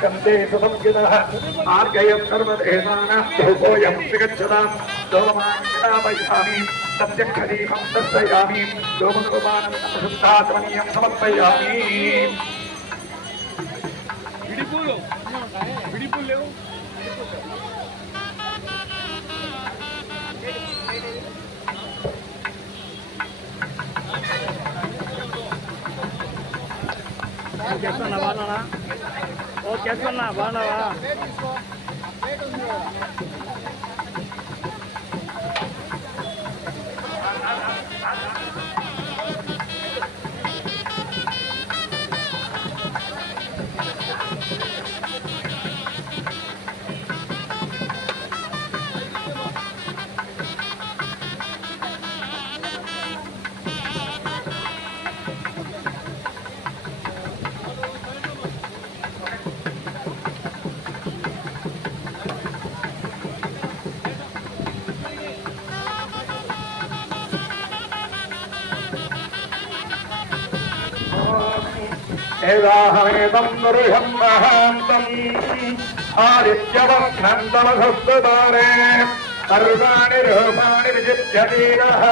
कंदे सुसंस्कृतः आर्गयं सर्वदेशानां धूपोऽयं विगच्छतां दोमानकरापयामि सत्यक्षदीपं दर्शयामि दोमनुपानं शुद्धात्मनीयं समर्पयामि చేస్తున్నా బాగున్నావా? ఓ చేస్తున్నా బాగున్నావా? एवाहमेतं नृहं महान्तम् आदित्यवर्णं तमसस्तुतारे सर्वाणि रूपाणि विजित्य धीरः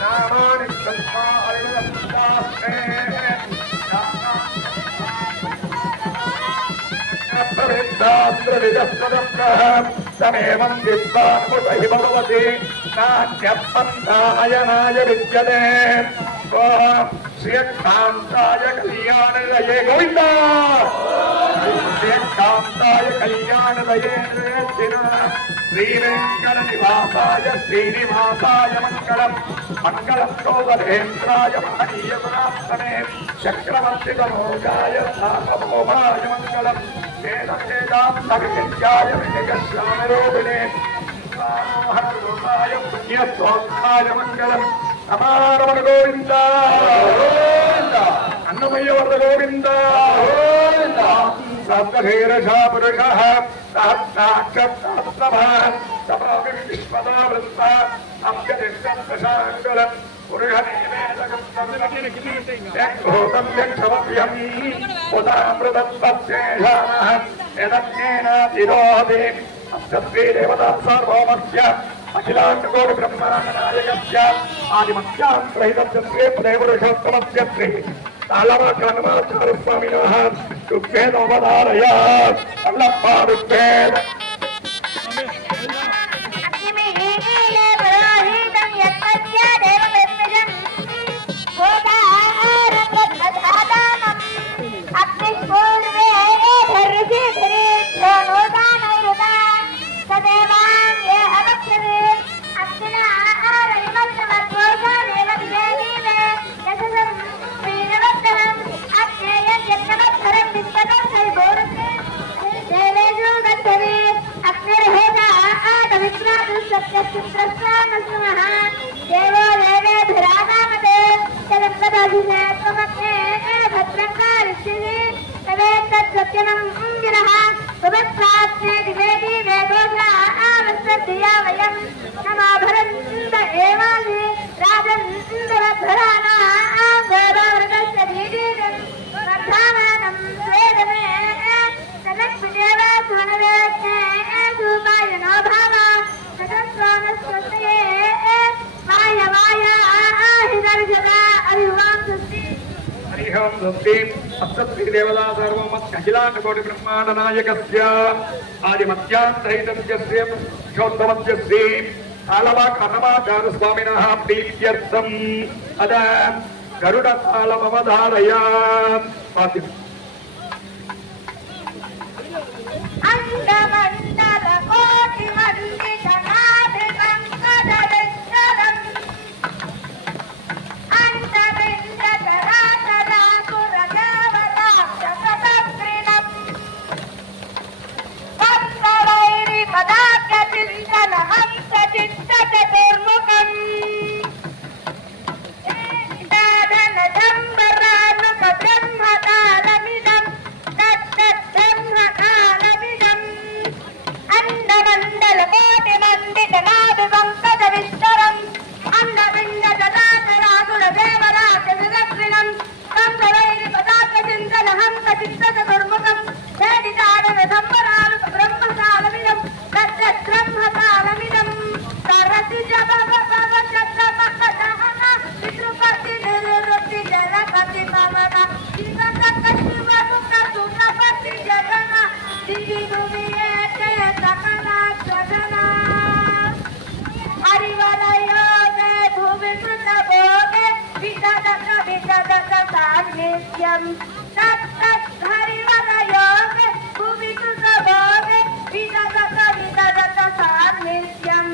नामानि ब्रह्मास्मे प्रविद्दान्द्रविदस्तदप्रः तमेवं विद्वान्मुतहि भगवति नान्यपन्थायनाय विद्यते श्रीकांताय कल्याणलये गोविंदा श्रीकांताय कल्याणलये श्रीवेंकटनिवासाय श्रीनिवासाय मंगलम मंगलम गोवधेन्द्राय महनीयगुणात्मने चक्रवर्तितमोगाय सार्वभौमाय मंगलम वेदान्ताय विजयश्यामरूपिणे मनोहररूपाय पुण्यस्वास्थाय मंगलम अमारमण गोविंद अन्नमय्य वरद गोविंद सप्तधीरशा पुरुषः सहस्राक्षरः सभाविश्वदा वृत्ता अभ्यतिष्ठशाङ्कुलम् पुरुषनिवेदकं यक्षमभ्यम् उदामृतत्वशेषाः यदज्ञेनातिरोहति अष्टश्रीदेवता सार्वभौमस्य अखिलाण्डकोटि ब्रह्माण्डनायकस्य आदिमध्यान्तरहितस्य श्रीपुरुषोत्तमस्य श्री तालवाचार्य स्वामिनः ऋग्वेदोपधारय अल्लप्पाऋग्वेद देवता सर्वमखिलाण्डकोटि ब्रह्माण्डनायकस्य आदिमध्यान्तरहितस्य श्रीपुरुषोत्तमस्य श्री तालवाचार्य स्वामिनः प्रीत्यर्थम् अद गरुडतालमवधारय ब्रह्मदान नित्यं तत्तद्धरिवदयोगे भुविसुतभोगे विदधत सान्निध्यं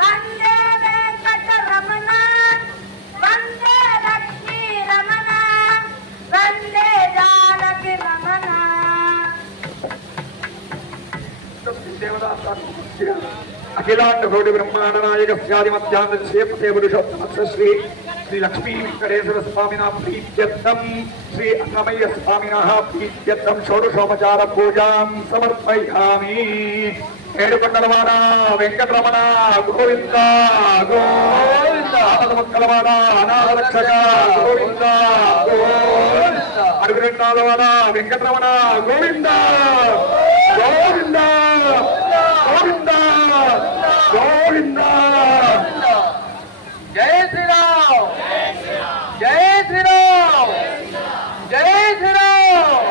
वन्दे वेङ्कटरमण वन्दे लक्ष्मीरमण वन्दे जानकीरमण అఖిలాండ కోటి బ్రహ్మాండ నాయక శ్రీ పురుషోత్తమ శ్రీ శ్రీ లక్ష్మీ వెంకటేశ్వర స్వామిన ప్రీత్యర్థం శ్రీ అన్నమయ్య స్వామిన ప్రీత్యర్థం షోడశోపచార పూజాం సమర్పయామి. ఏడుకొండలవాడ వెంకటరమణ గోవింద గోవింద ఆపదముక్కలవాడ అనాథ రక్షక గోవింద గోవింద అడుగురెండాలవాడ వెంకటరమణ గోవింద గోవింద గోవింద గోవింద. జై శ్రీరామ్ జై శ్రీరామ్ జై శ్రీరామ్.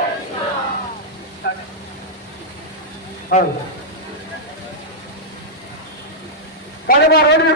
కానీ మా రోడ్డు